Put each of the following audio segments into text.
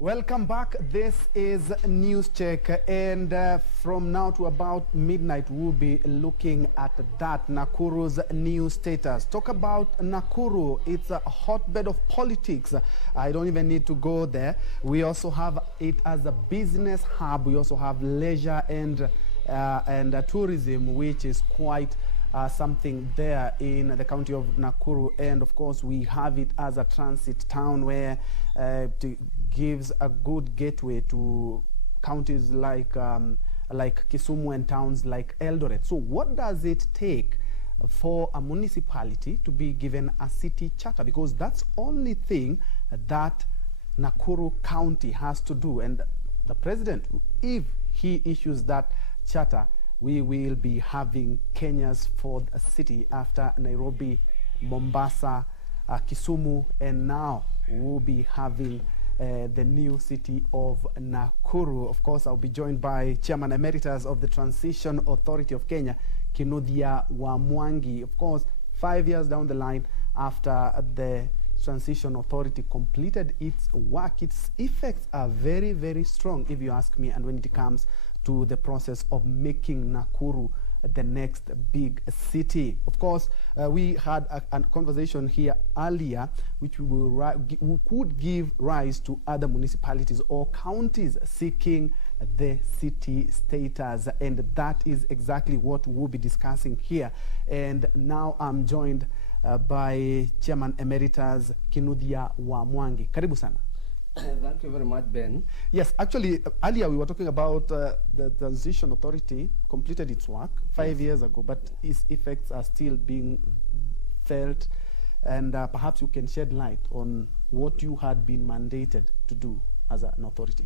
Welcome back. This is News Check, and from now to about midnight, we'll be looking at that, Nakuru's new status. Talk about Nakuru. It's a hotbed of politics. I don't even need to go there. We also have it as a business hub. We also have leisure and tourism, which is quite something there in the county of Nakuru. And of course, we have it as a transit town where it gives a good gateway to counties like Kisumu and towns like Eldoret. So what does it take for a municipality to be given a city charter? Because that's only thing that Nakuru County has to do. And the president, if he issues that charter, we will be having Kenya's fourth city after Nairobi, Mombasa, Kisumu, and now we'll be having the new city of Nakuru. Of course, I'll be joined by Chairman Emeritus of the Transition Authority of Kenya, Kinuthia wa Mwangi. Of course, 5 years down the line after the Transition Authority completed its work, its effects are very, very strong, if you ask me, and when it comes to the process of making Nakuru the next big city. Of course, we had a conversation here earlier which we could give rise to other municipalities or counties seeking the city status, and that is exactly what we'll be discussing here. And now I'm joined by Chairman Emeritus Kinuthia wa Mwangi. Karibu sana. Thank you very much, Ben. Yes, actually, earlier we were talking about the Transition Authority completed its work 5 years ago, but its effects are still being felt, and perhaps you can shed light on what you had been mandated to do as an authority.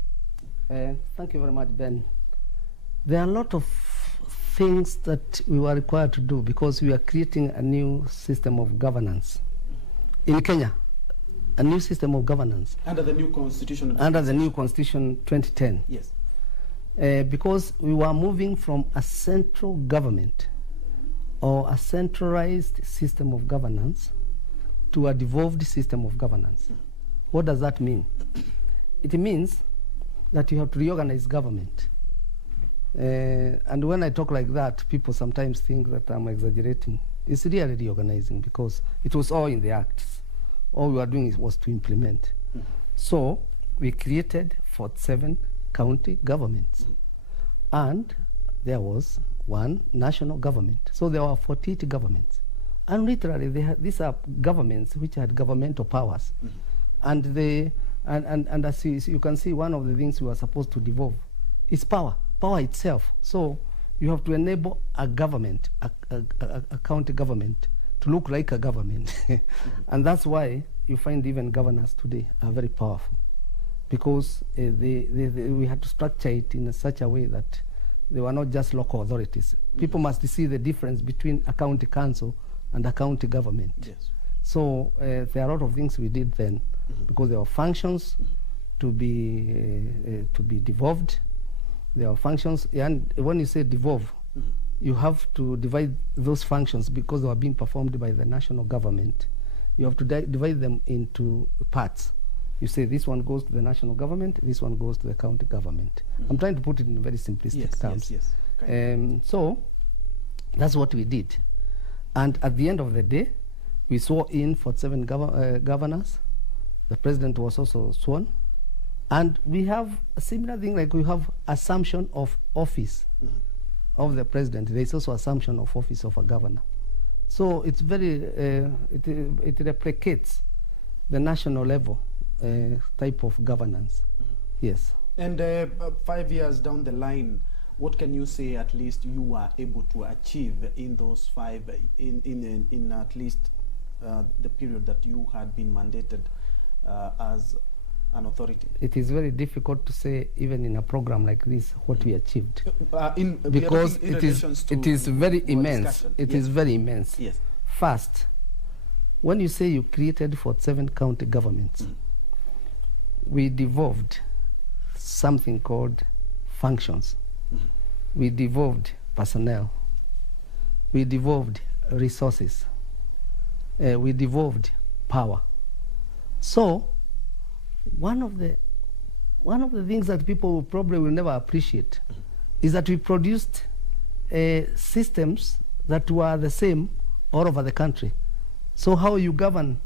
Thank you very much, Ben. There are a lot of things that we were required to do because we are creating a new system of governance in Kenya. A new system of governance. Under the new constitution? Under the new constitution 2010. Yes. Because we were moving from a central government or a centralized system of governance to a devolved system of governance. What does that mean? It means that you have to reorganize government. And when I talk like that, people sometimes think that I'm exaggerating. It's really reorganizing because it was all in the acts. All we were doing was to implement. So we created 47 county governments. And there was one national government. So there were 48 governments. And literally, these are governments which had governmental powers. And as you can see, one of the things we were supposed to devolve is power itself. So you have to enable a government, a county government, to look like a government. And that's why you find even governors today are very powerful, because we had to structure it in such a way that they were not just local authorities. People must see the difference between a county council and a county government. Yes. So there are a lot of things we did then, because there were functions to be devolved. There are functions, and when you say devolve, you have to divide those functions because they are being performed by the national government. You have to divide them into parts. You say this one goes to the national government, this one goes to the county government. I'm trying to put it in very simplistic terms. Yes. So that's what we did. And at the end of the day, we swore in 47 governors. The president was also sworn. And we have a similar thing, like we have assumption of office of the president. There is also assumption of office of a governor. So it's very, it replicates the national level type of governance. Yes. And 5 years down the line, what can you say at least you were able to achieve in those in at least the period that you had been mandated as an authority? It is very difficult to say, even in a program like this, what we achieved, because it is very immense. It is very immense. Yes. First, when you say you created 47 county governments, we devolved something called functions. We devolved personnel. We devolved resources. We devolved power. So one of the one of the things that people probably will never appreciate is that we produced systems that were the same all over the country. So how you govern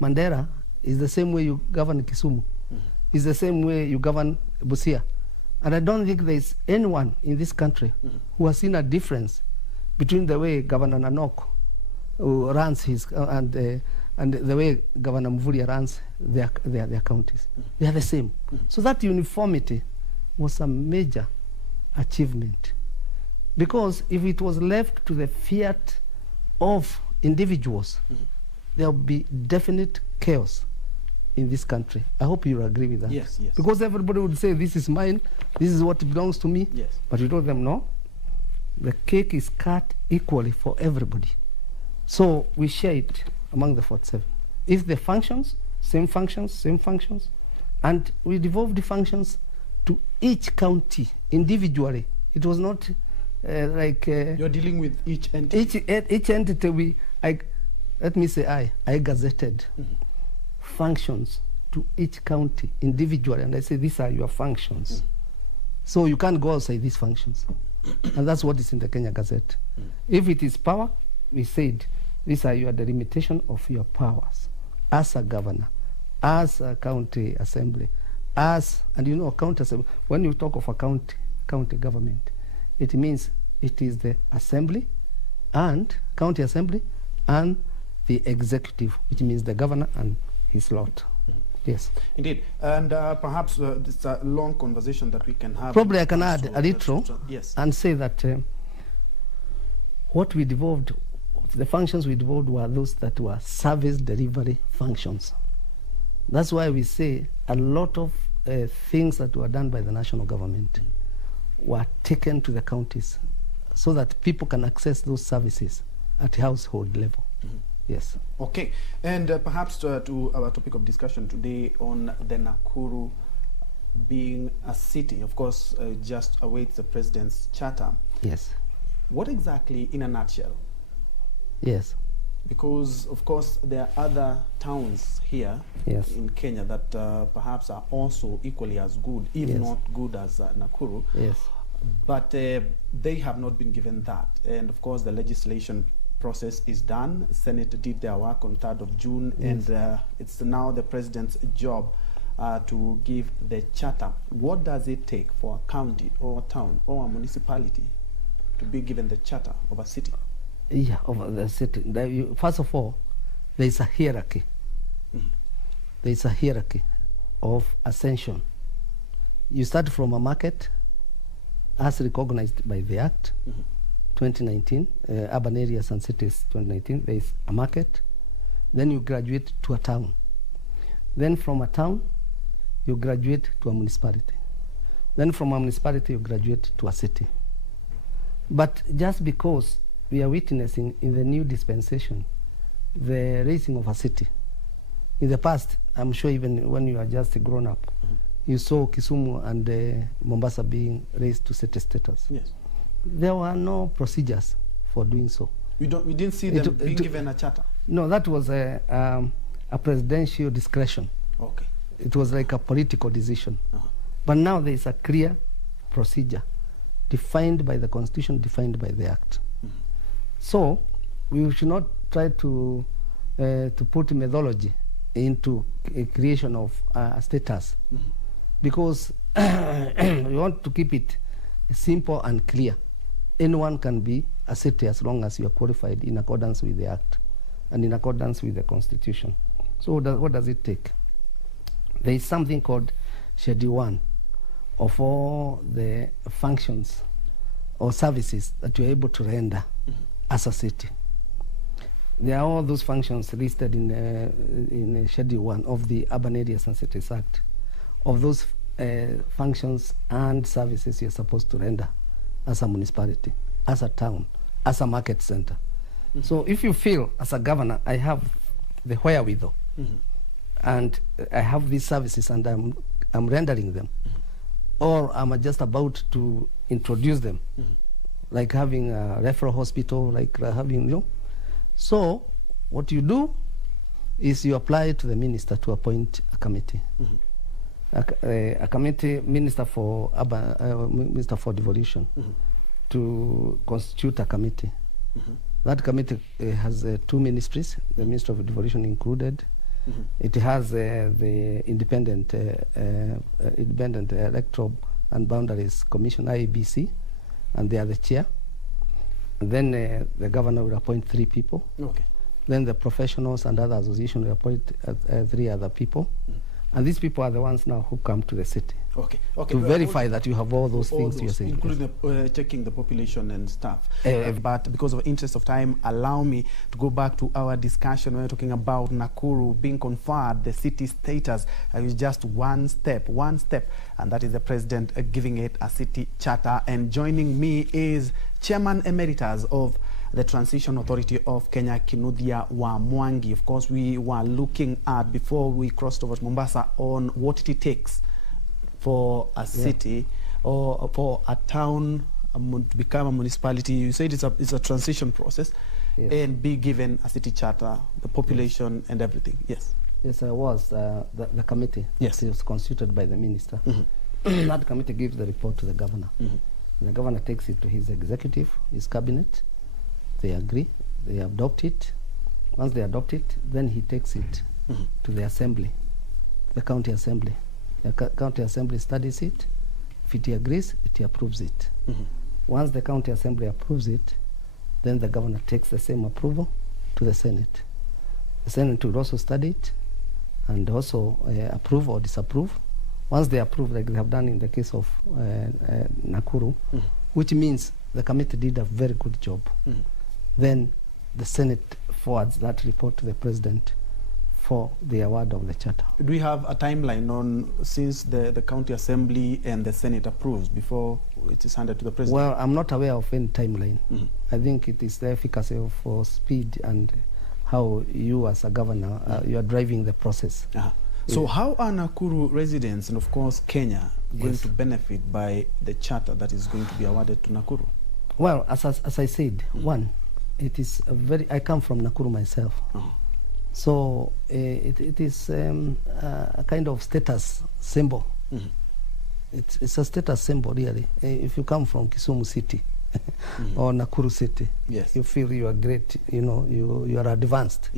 Mandera is the same way you govern Kisumu, is the same way you govern Busia. And I don't think there's anyone in this country who has seen a difference between the way Governor Nanok runs his, and the way Governor Mvurya runs their counties. They are the same. So that uniformity was a major achievement. Because if it was left to the fiat of individuals, there will be definite chaos in this country. I hope you agree with that. Yes, yes. Because everybody would say, this is mine, this is what belongs to me. Yes. But you told them, no, the cake is cut equally for everybody. So we share it among the 47. If the functions, same functions, same functions, and we devolved the functions to each county individually. It was not like... You're dealing with each entity? Each entity, let me say I gazetted functions to each county individually, and I say, these are your functions. So you can't go outside these functions. And that's what is in the Kenya Gazette. If it is power, we said, these are your delimitation of your powers as a governor, as a county assembly, as, and you know, county assembly, when you talk of a county government, it means it is the assembly and county assembly and the executive, which means the governor and his lot. Yes. Indeed. And perhaps this is a long conversation that we can have. Probably I can add a little yes. and say that what we devolved, the functions we devolved were those that were service delivery functions. That's why we say a lot of things that were done by the national government were taken to the counties so that people can access those services at household level. Yes. Okay. And perhaps to our topic of discussion today on the Nakuru being a city, of course, just awaits the president's charter. Yes. What exactly, in a nutshell? Yes. Because, of course, there are other towns here in Kenya that perhaps are also equally as good, if not good as Nakuru. Yes. But they have not been given that. And, of course, the legislation process is done. Senate did their work on 3rd of June, and it's now the president's job to give the charter. What does it take for a county or a town or a municipality to be given the charter of a city? Yeah, of the city. First of all, there is a hierarchy. There is a hierarchy of ascension. You start from a market as recognized by the Act 2019, Urban Areas and Cities 2019. There is a market. Then you graduate to a town. Then from a town, you graduate to a municipality. Then from a municipality, you graduate to a city. But just because we are witnessing in the new dispensation the raising of a city. In the past, I'm sure even when you are just grown up, you saw Kisumu and Mombasa being raised to city status. Yes. There were no procedures for doing so. We didn't see them being given a charter? No, that was a presidential discretion. Okay. It was like a political decision. But now there is a clear procedure defined by the Constitution, defined by the Act. So we should not try to put methodology into a creation of a status, because we want to keep it simple and clear. Anyone can be a city as long as you are qualified in accordance with the Act and in accordance with the Constitution. So what does it take? There is something called Schedule 1 of all the functions or services that you are able to render as a city. There are all those functions listed in Schedule 1 of the Urban Areas and Cities Act. Of those functions and services you're supposed to render as a municipality, as a town, as a market center. So if you feel, as a governor, I have the wherewithal, and I have these services and I'm rendering them, or I'm just about to introduce them, like having a referral hospital, like having, you know. So what you do is you apply to the minister to appoint a committee. a committee, Minister for Devolution, to constitute a committee. That committee has 2 ministries, the Ministry of Devolution included. It has the Independent Electoral and Boundaries Commission, IEBC, and they are the chair. And then the governor will appoint 3 people. Okay. Then the professionals and other associations will appoint 3 other people. And these people are the ones now who come to the city to verify that you have all those things you're saying. Including checking the population and stuff. But because of interest of time, allow me to go back to our discussion when we're talking about Nakuru being conferred the city status. It's just one step, and that is the president giving it a city charter. And joining me is Chairman Emeritus of the Transitional Authority of Kenya, Kinuthia wa Mwangi. Of course, we were looking at, before we crossed over to Mombasa, on what it takes for a city or for a town to become a municipality. You said it's a transition process, and be given a city charter, the population and everything. Yes. Yes, I was the committee. Yes. It was constituted by the minister. That committee gives the report to the governor. The governor takes it to his executive, his cabinet. They agree, they adopt it. Once they adopt it, then he takes it to the assembly, the county assembly. The county assembly studies it. If it agrees, it approves it. Once the county assembly approves it, then the governor takes the same approval to the Senate. The Senate will also study it and also approve or disapprove. Once they approve, like they have done in the case of Nakuru, which means the committee did a very good job. Then the Senate forwards that report to the president for the award of the charter. Do we have a timeline on since the county assembly and the Senate approves before it is handed to the president? Well, I'm not aware of any timeline. I think it is the efficacy of speed and how you as a governor, you are driving the process. So how are Nakuru residents and of course Kenya going to benefit by the charter that is going to be awarded to Nakuru? Well, as I said, one, it is a very, I come from Nakuru myself. So it is a kind of status symbol. It's a status symbol, really. If you come from Kisumu City or Nakuru City, you feel you are great, you know, you are advanced.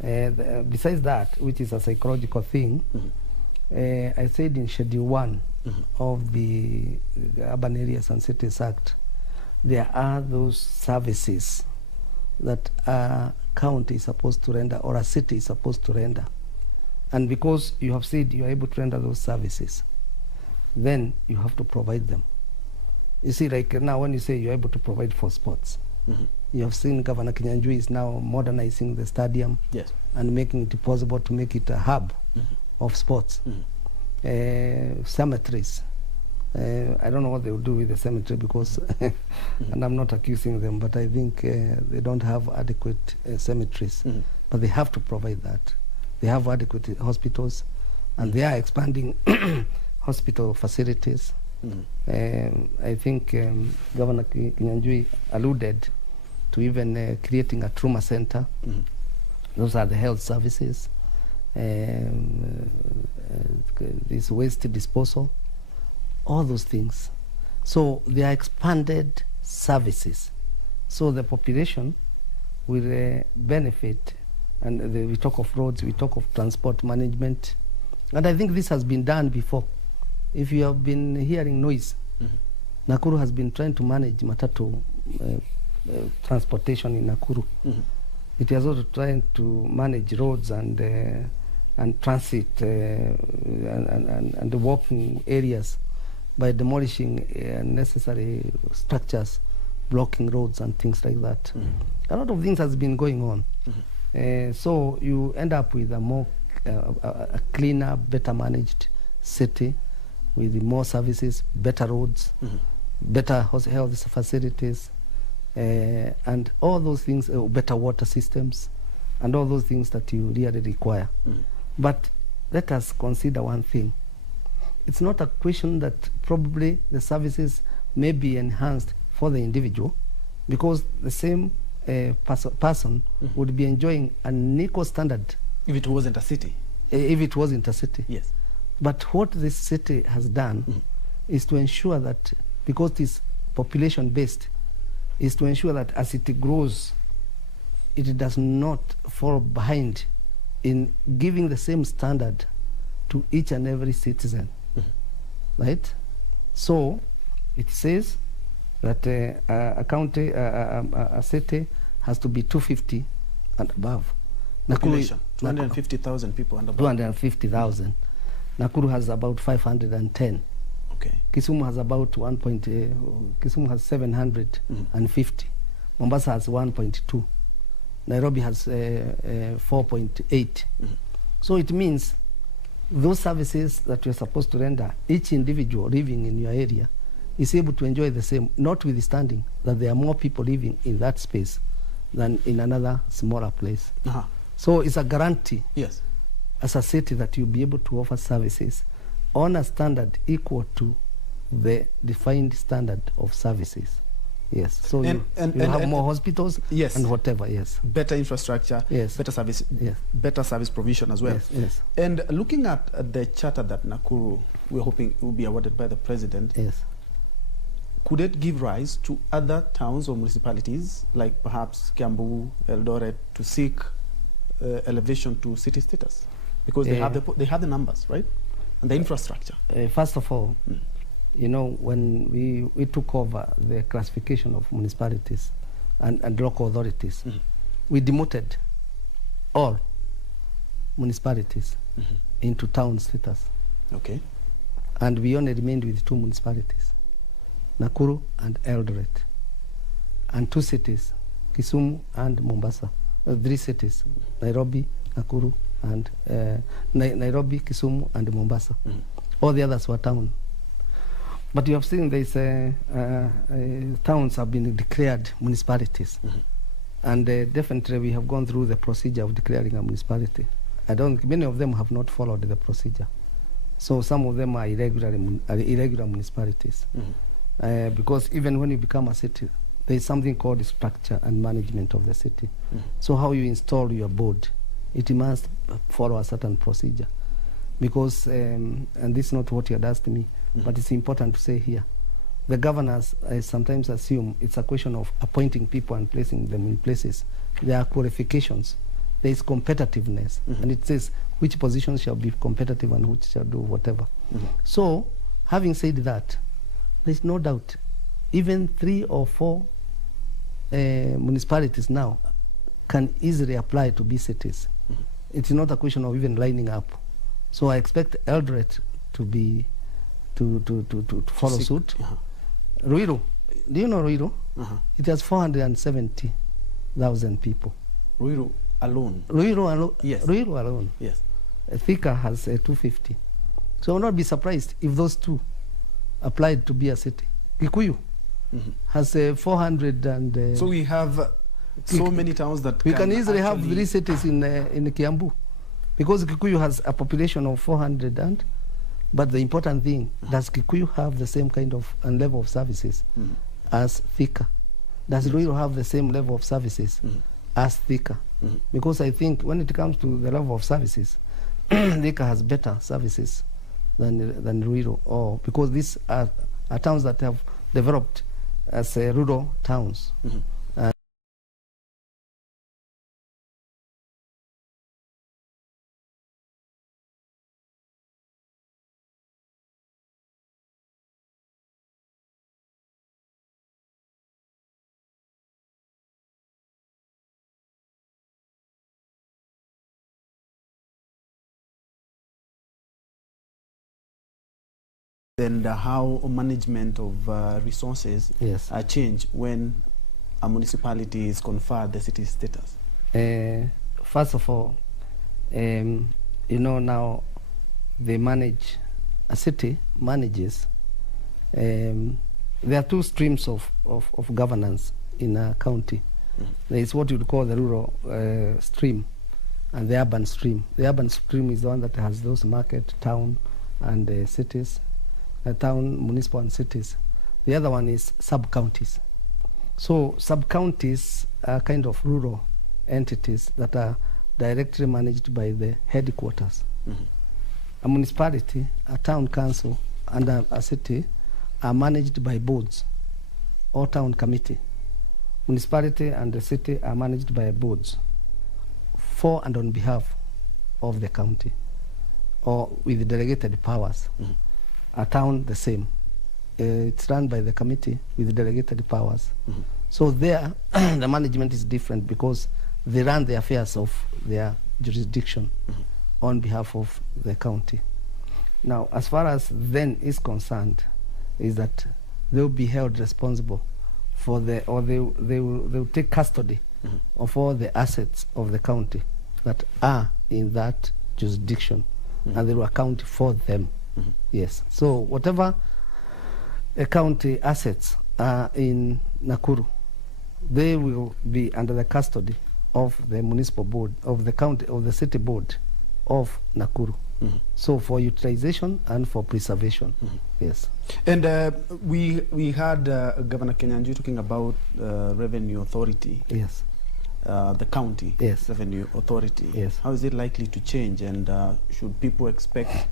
Besides that, which is a psychological thing, I said in Schedule 1 of the Urban Areas and Cities Act, there are those services that a county is supposed to render or a city is supposed to render. And because you have said you are able to render those services, then you have to provide them. You see, like now when you say you're able to provide for sports, you have seen Governor Njue is now modernizing the stadium and making it possible to make it a hub of sports. Cemeteries. I don't know what they will do with the cemetery because, and I'm not accusing them, but I think they don't have adequate cemeteries. But they have to provide that. They have adequate hospitals, and they are expanding hospital facilities. I think Governor Njue alluded to even creating a trauma center. Those are the health services, this waste disposal, all those things. So they are expanded services. So the population will benefit, and we talk of roads, we talk of transport management, and I think this has been done before. If you have been hearing noise, Nakuru has been trying to manage matatu transportation in Nakuru. It has also trying to manage roads and transit and the walking areas by demolishing unnecessary structures, blocking roads and things like that. A lot of things has been going on. So you end up with a more a cleaner, better managed city with more services, better roads, better health facilities, and all those things, better water systems, and all those things that you really require. But let us consider one thing. It's not a question that probably the services may be enhanced for the individual, because the same person would be enjoying an equal standard. If it wasn't a city. If it wasn't a city. Yes. But what this city has done is to ensure that, because it is population-based, is to ensure that as it grows, it does not fall behind in giving the same standard to each and every citizen, right? So it says that a county, a city has to be 250 and above. Population, 250,000 people and above. 250,000. Nakuru has about 510. Okay. Kisumu has about Kisumu has 750. Mombasa has 1.2. Nairobi has 4.8. So it means those services that you're supposed to render, each individual living in your area is able to enjoy the same, notwithstanding that there are more people living in that space than in another smaller place. So it's a guarantee, yes, as a city, that you'll be able to offer services on a standard equal to the defined standard of services. Yes, so you have more hospitals, yes, and whatever, yes. Better infrastructure, yes, better service, yes, better service provision as well. Yes, yes. And looking at the charter that Nakuru, we're hoping will be awarded by the president, yes, could it give rise to other towns or municipalities, like perhaps Kiambu, Eldoret, to seek elevation to city status? Because they have the numbers, right? And the infrastructure. First of all, you know, when we took over the classification of municipalities and local authorities, we demoted all municipalities into town status. Okay. And we only remained with 2 municipalities, Nakuru and Eldoret, and 2 cities, Kisumu and Mombasa. 3 cities, Nairobi, Nakuru, and Nairobi, Kisumu, and Mombasa. All the others were town. But you have seen these towns have been declared municipalities. And definitely we have gone through the procedure of declaring a municipality. I don't think many of them have not followed the procedure. So some of them are irregular municipalities. Because even when you become a city, there is something called the structure and management of the city. So how you install your board, it must follow a certain procedure. Because, and this is not what you had asked me, but it's important to say here, the governors sometimes assume it's a question of appointing people and placing them in places. There are qualifications. There is competitiveness. And it says which positions shall be competitive and which shall do whatever. So, having said that, there's no doubt, even 3 or 4 municipalities now can easily apply to be cities. It's not a question of even lining up. So I expect Eldoret to be to follow suit. Ruiru, do you know Ruiru? It has 470,000 people. Ruiru alone? Ruiru alone. Yes. Ruiru alone. Yes. Thika has 250. So I will not be surprised if those 2 applied to be a city. Kikuyu has 400 and... so we have so many towns that we can easily have 3 cities in Kiambu. Because Kikuyu has a population of 400 and... But the important thing, does Kikuyu have the same kind of and level of services as Thika? Does Ruiru have the same level of services as Thika? Because I think when it comes to the level of services, Thika has better services than Ruiru, or because these are towns that have developed as rural towns. And how management of resources change when a municipality is conferred the city status? First of all, you know, now they manage, a city manages, there are 2 streams of governance in a county. There is what you would call the rural stream and the urban stream. The urban stream is the one that has those market, town, and cities. Town, municipal, and cities. The other one is sub-counties. So sub-counties are kind of rural entities that are directly managed by the headquarters. a municipality, a town council, and a city are managed by boards or town committee. Municipality and the city are managed by boards for and on behalf of the county or with delegated powers. A town, the same. It's run by the committee with delegated powers. So there, the management is different because they run the affairs of their jurisdiction on behalf of the county. Now, as far as then is concerned, is that they will be held responsible for they will take custody of all the assets of the county that are in that jurisdiction, and they will account for them. Yes. So whatever county assets are in Nakuru, they will be under the custody of the municipal board, of the county, of the city board of Nakuru. So for utilization and for preservation. Yes. And we had Governor Njue talking about revenue authority. Yes. The county revenue authority. Yes. How is it likely to change, and should people expect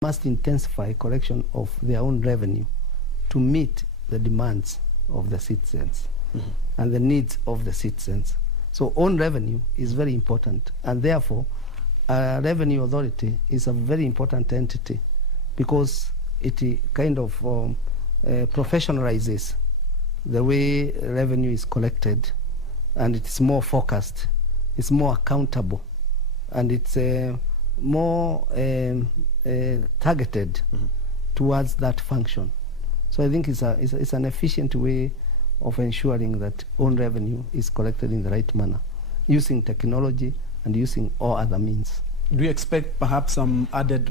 must intensify collection of their own revenue to meet the demands of the citizens and the needs of the citizens. So own revenue is very important, and therefore a revenue authority is a very important entity because it kind of professionalizes the way revenue is collected, and it's more focused, it's more accountable, and it's more targeted towards that function. So I think it's an efficient way of ensuring that own revenue is collected in the right manner, using technology and using all other means. Do you expect perhaps some added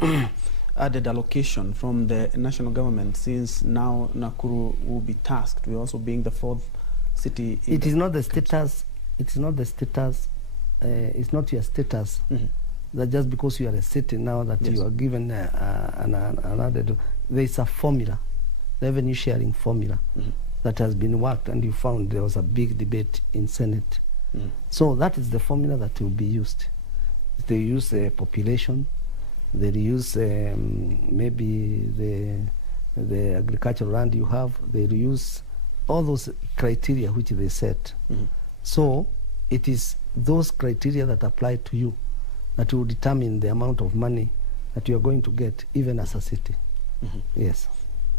allocation from the national government, since now Nakuru will be tasked with also being the fourth city? It is not the status. It's not the status. It's not your status. That just because you are a city now that you are given an added. There is a formula, revenue sharing formula, that has been worked, and you found there was a big debate in Senate. So that is the formula that will be used. They use population, they use maybe the agricultural land you have, they use all those criteria which they set. So it is those criteria that apply to you that will determine the amount of money that you are going to get, even as a city. Yes.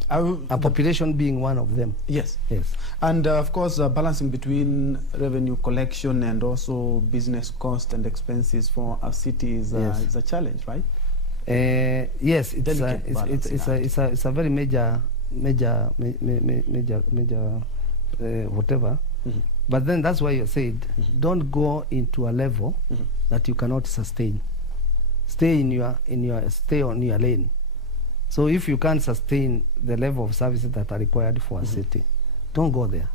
A population being one of them. Yes. Yes. And of course, balancing between revenue collection and also business cost and expenses for a city is a challenge, right? Yes, it's a very major whatever. But then that's why you said, don't go into a level that you cannot sustain. Stay stay on your lane. So if you can't sustain the level of services that are required for a city, don't go there.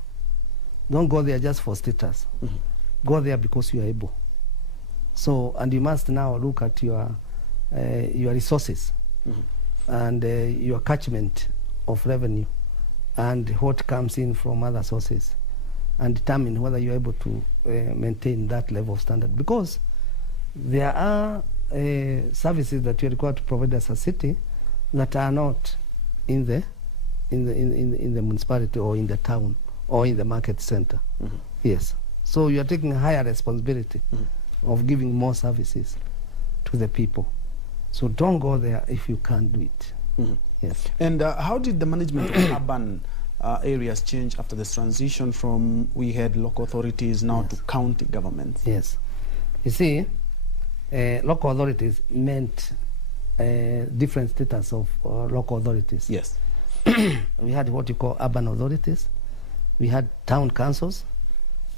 Don't go there just for status. Go there because you are able. So, and you must now look at your resources and your catchment of revenue and what comes in from other sources. and determine whether you're able to maintain that level of standard. Because there are services that you're required to provide as a city that are not in the municipality or in the town or in the market center. Yes. So you are taking a higher responsibility of giving more services to the people. So don't go there if you can't do it. Yes. And how did the management of urban areas change after this transition from we had local authorities now to county governments? Yes. You see, local authorities meant different status of local authorities. Yes. We had what you call urban authorities, we had town councils,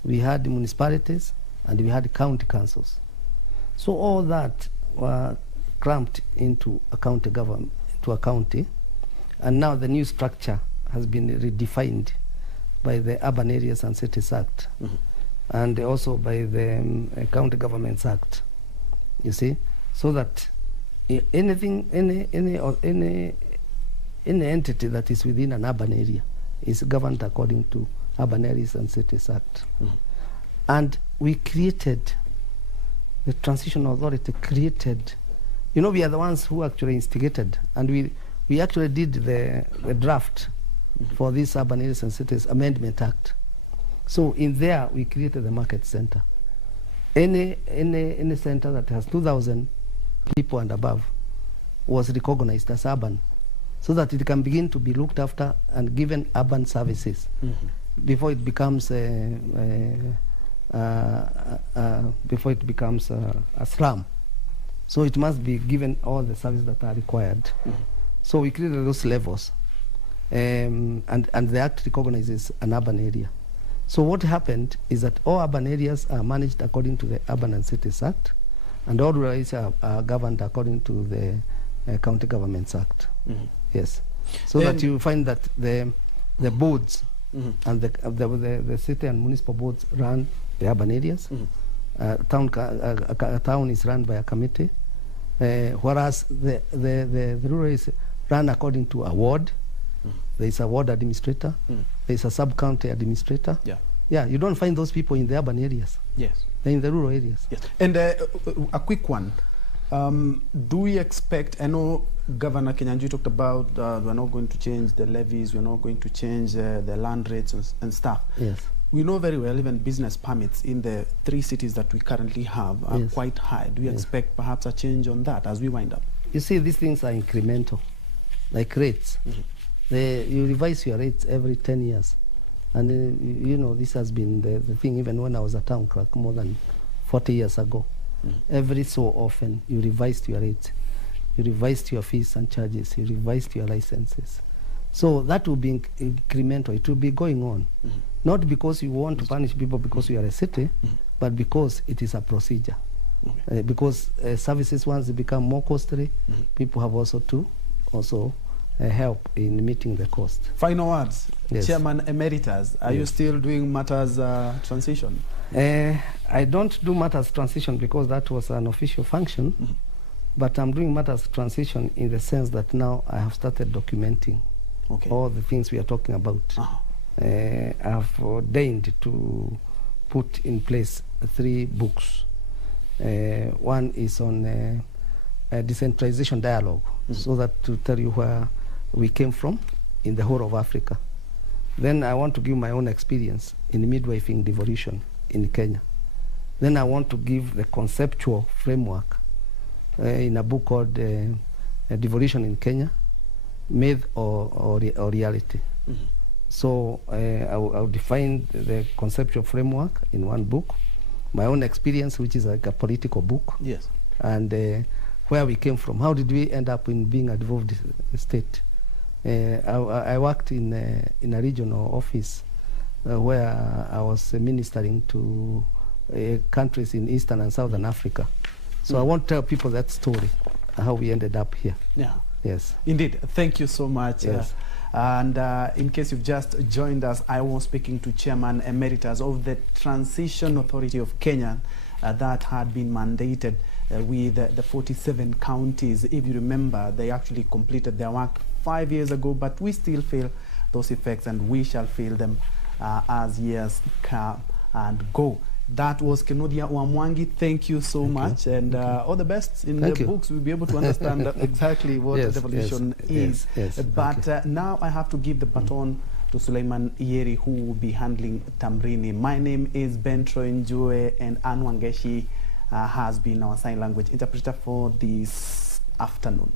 we had municipalities, and we had county councils. So all that were cramped into a county government, to a county, and now the new structure has been redefined by the Urban Areas and Cities Act, and also by the County Governments Act. You see, so that anything, any entity that is within an urban area is governed according to Urban Areas and Cities Act. And we created, the Transitional Authority created, you know, we are the ones who actually instigated, and we actually did the draft for this Urban Areas and Cities Amendment Act. So in there, we created the market center. Any center that has 2,000 people and above was recognized as urban, so that it can begin to be looked after and given urban services before it becomes a slum. So it must be given all the services that are required. So we created those levels, and the Act recognizes an urban area. So what happened is that all urban areas are managed according to the Urban and Cities Act, and all rural areas are governed according to the County Governments Act. Yes. So that you find that the boards and the city and municipal boards run the urban areas. A town is run by a committee, whereas the rural is run according to a ward. There is a ward administrator. There is a sub-county administrator. Yeah, you don't find those people in the urban areas. Yes. They're in the rural areas. Yes. And a quick one. Do we expect, I know Governor Njue talked about we're not going to change the levies, we're not going to change the land rates and stuff. Yes. We know very well even business permits in the 3 cities that we currently have are quite high. Do we expect perhaps a change on that as we wind up? You see, these things are incremental, like rates. You revise your rates every 10 years. And you know, this has been the thing even when I was a town clerk more than 40 years ago. Every so often you revised your rates, you revised your fees and charges, you revised your licenses. So that will be incremental, it will be going on. Not because you want to punish people because you are a city, but because it is a procedure. Because services, once they become more costly, people have also to help in meeting the cost. Final words. Yes. Chairman Emeritus, are you still doing matters transition? I don't do matters transition because that was an official function, but I'm doing matters transition in the sense that now I have started documenting all the things we are talking about. I have ordained to put in place 3 books. One is on a decentralization dialogue, so that to tell you where we came from in the whole of Africa. Then I want to give my own experience in midwifing devolution in Kenya. Then I want to give the conceptual framework in a book called Devolution in Kenya, Myth or Reality. So I'll define the conceptual framework in one book, my own experience, which is like a political book, and where we came from. How did we end up in being a devolved state? I worked in a regional office where I was ministering to countries in Eastern and Southern Africa. So I want to tell people that story, how we ended up here. Yes. Indeed. Thank you so much. Yes. And in case you've just joined us, I was speaking to Chairman Emeritus of the Transition Authority of Kenya that had been mandated with the 47 counties. If you remember, they actually completed their work 5 years ago, but we still feel those effects and we shall feel them as years come and go. That was Kinuthia Mwangi. Thank you so much, and all the best in the books. We'll be able to understand exactly what devolution is. But now I have to give the baton to Suleiman Yeri, who will be handling Tamrini. My name is Bentro Njue, and Anwangeshi has been our sign language interpreter for this afternoon.